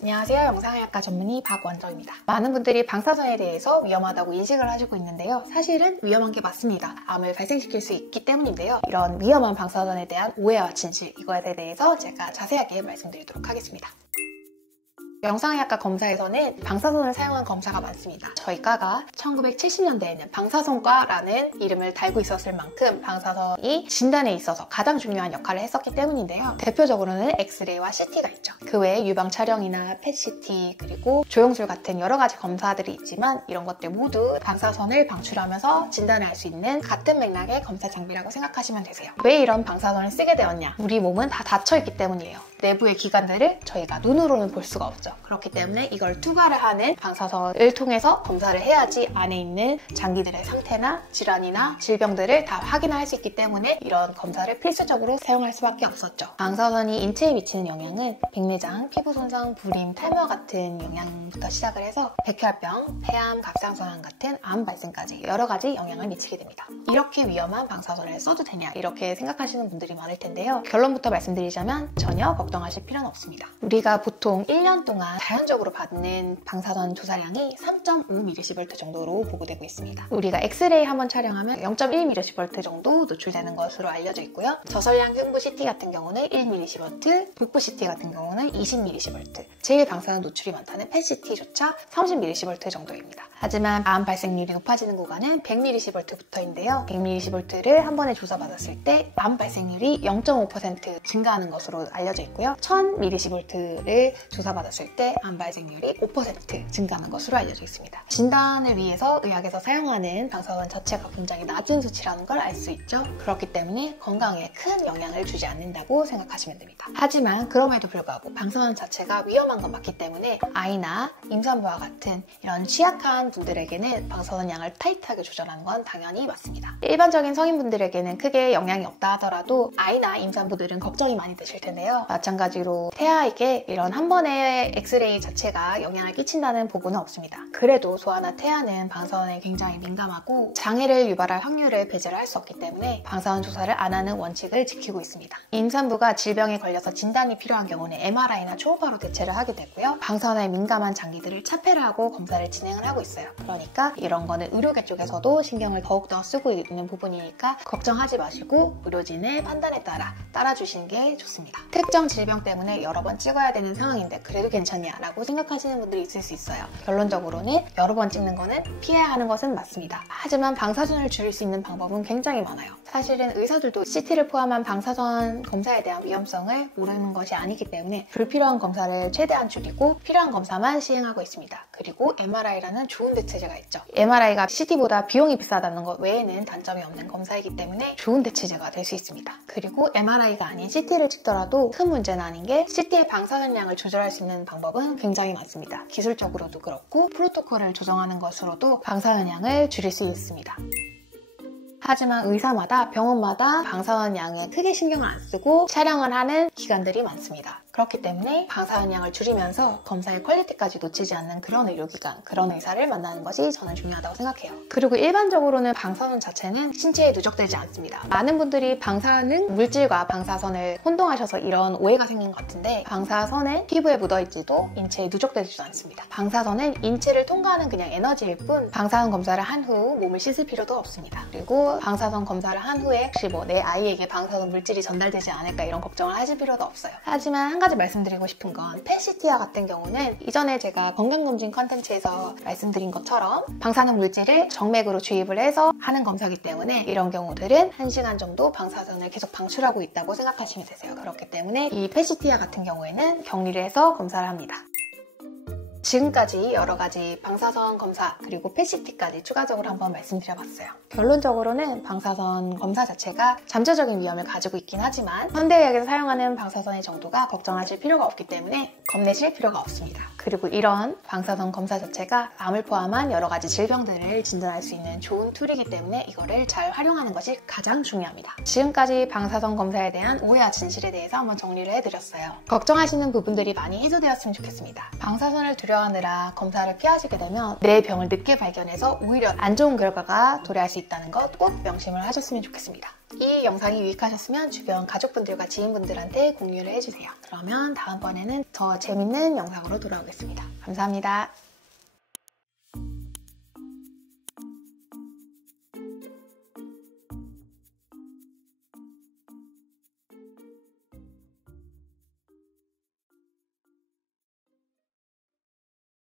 안녕하세요. 영상의학과 전문의 박원정입니다. 많은 분들이 방사선에 대해서 위험하다고 인식을 하시고 있는데요. 사실은 위험한 게 맞습니다. 암을 발생시킬 수 있기 때문인데요. 이런 위험한 방사선에 대한 오해와 진실, 이것에 대해서 제가 자세하게 말씀드리도록 하겠습니다. 영상의학과 검사에서는 방사선을 사용한 검사가 많습니다. 저희 과가 1970년대에는 방사선과라는 이름을 달고 있었을 만큼 방사선이 진단에 있어서 가장 중요한 역할을 했었기 때문인데요. 대표적으로는 엑스레이와 CT가 있죠. 그 외에 유방 촬영이나 펫CT 그리고 조영술 같은 여러 가지 검사들이 있지만 이런 것들 모두 방사선을 방출하면서 진단을 할 수 있는 같은 맥락의 검사 장비라고 생각하시면 되세요. 왜 이런 방사선을 쓰게 되었냐? 우리 몸은 다 닫혀있기 때문이에요. 내부의 기관들을 저희가 눈으로는 볼 수가 없죠. 그렇기 때문에 이걸 투과를 하는 방사선을 통해서 검사를 해야지 안에 있는 장기들의 상태나 질환이나 질병들을 다 확인할 수 있기 때문에 이런 검사를 필수적으로 사용할 수밖에 없었죠. 방사선이 인체에 미치는 영향은 백내장, 피부 손상, 불임, 탈모와 같은 영향부터 시작을 해서 백혈병, 폐암, 갑상선암 같은 암 발생까지 여러 가지 영향을 미치게 됩니다. 이렇게 위험한 방사선을 써도 되냐 이렇게 생각하시는 분들이 많을 텐데요. 결론부터 말씀드리자면 전혀 걱정하실 필요는 없습니다. 우리가 보통 1년 동안 자연적으로 받는 방사선 조사량이 3.5mV 정도로 보고되고 있습니다. 우리가 엑스레이 한번 촬영하면 0.1mV 정도 노출되는 것으로 알려져 있고요. 저설량 흉부 CT 같은 경우는 1mV, 복부 CT 같은 경우는 20mV, 제일 방사선 노출이 많다는 펫CT조차 30mV 정도입니다. 하지만 암 발생률이 높아지는 구간은 100mV부터인데요. 100mV를 한 번에 조사받았을 때 암 발생률이 0.5% 증가하는 것으로 알려져 있고요. 1000mV를 조사받았을 때 암 발생률이 5% 증가하는 것으로 알려져 있습니다. 진단을 위해서 의학에서 사용하는 방사선 자체가 굉장히 낮은 수치라는 걸 알 수 있죠. 그렇기 때문에 건강에 큰 영향을 주지 않는다고 생각하시면 됩니다. 하지만 그럼에도 불구하고 방사선 자체가 위험한 건 맞기 때문에 아이나 임산부와 같은 이런 취약한 분들에게는 방사선 양을 타이트하게 조절하는 건 당연히 맞습니다. 일반적인 성인분들에게는 크게 영향이 없다 하더라도 아이나 임산부들은 걱정이 많이 되실 텐데요. 마찬가지로 태아에게 이런 한 번의 엑스레이 자체가 영향을 끼친다는 보고는 없습니다. 그래도 소아나 태아는 방사선에 굉장히 민감하고 장애를 유발할 확률을 배제를 할 수 없기 때문에 방사선 조사를 안 하는 원칙을 지키고 있습니다. 임산부가 질병에 걸려서 진단이 필요한 경우는 MRI나 초음파로 대체를 하게 되고요. 방사선에 민감한 장기들을 차폐를 하고 검사를 진행을 하고 있어요. 그러니까 이런 거는 의료계 쪽에서도 신경을 더욱더 쓰고 있는 부분이니까 걱정하지 마시고 의료진의 판단에 따라주시는 게 좋습니다. 특정 질병 때문에 여러 번 찍어야 되는 상황인데 그래도 괜찮냐 라고 생각하시는 분들이 있을 수 있어요. 결론적으로는 여러 번 찍는 거는 피해야 하는 것은 맞습니다. 하지만 방사선을 줄일 수 있는 방법은 굉장히 많아요. 사실은 의사들도 CT를 포함한 방사선 검사에 대한 위험성을 모르는 것이 아니기 때문에 불필요한 검사를 최대한 줄이고 필요한 검사만 시행하고 있습니다. 그리고 MRI라는 좋은 대체제가 있죠. MRI가 CT보다 비용이 비싸다는 것 외에는 단점이 없는 검사이기 때문에 좋은 대체제가 될 수 있습니다. 그리고 MRI가 아닌 CT를 찍더라도 큰 문제는 아닌 게 CT의 방사선량을 조절할 수 있는 방법은 굉장히 많습니다. 기술적으로도 그렇고 프로토콜을 조정하는 것으로도 방사선량을 줄일 수 있습니다. 하지만 의사마다 병원마다 방사선 양에 크게 신경을 안 쓰고 촬영을 하는 기관들이 많습니다. 그렇기 때문에 방사선 양을 줄이면서 검사의 퀄리티까지 놓치지 않는 그런 의료기관, 그런 의사를 만나는 것이 저는 중요하다고 생각해요. 그리고 일반적으로는 방사선 자체는 신체에 누적되지 않습니다. 많은 분들이 방사능 물질과 방사선을 혼동하셔서 이런 오해가 생긴 것 같은데 방사선은 피부에 묻어있지도 인체에 누적되지도 않습니다. 방사선은 인체를 통과하는 그냥 에너지일 뿐 방사선 검사를 한 후 몸을 씻을 필요도 없습니다. 그리고 방사선 검사를 한 후에 혹시 내 아이에게 방사선 물질이 전달되지 않을까 이런 걱정을 하실 필요도 없어요. 하지만 한 가지 말씀드리고 싶은 건 펫CT와 같은 경우는 이전에 제가 건강검진 컨텐츠에서 말씀드린 것처럼 방사능 물질을 정맥으로 주입을 해서 하는 검사이기 때문에 이런 경우들은 1시간 정도 방사선을 계속 방출하고 있다고 생각하시면 되세요. 그렇기 때문에 이 펫CT와 같은 경우에는 격리를 해서 검사를 합니다. 지금까지 여러 가지 방사선 검사 그리고 펫CT까지 추가적으로 한번 말씀드려봤어요. 결론적으로는 방사선 검사 자체가 잠재적인 위험을 가지고 있긴 하지만 현대의학에서 사용하는 방사선의 정도가 걱정하실 필요가 없기 때문에 겁내실 필요가 없습니다. 그리고 이런 방사선 검사 자체가 암을 포함한 여러 가지 질병들을 진단할 수 있는 좋은 툴이기 때문에 이거를 잘 활용하는 것이 가장 중요합니다. 지금까지 방사선 검사에 대한 오해와 진실에 대해서 한번 정리를 해드렸어요. 걱정하시는 부분들이 많이 해소되었으면 좋겠습니다. 방사선을 두려워하느라 검사를 피하시게 되면 내 병을 늦게 발견해서 오히려 안 좋은 결과가 도래할 수 있다는 것 꼭 명심을 하셨으면 좋겠습니다. 이 영상이 유익하셨으면 주변 가족분들과 지인분들한테 공유를 해주세요. 그러면 다음번에는 더 재밌는 영상으로 돌아오겠습니다. 감사합니다.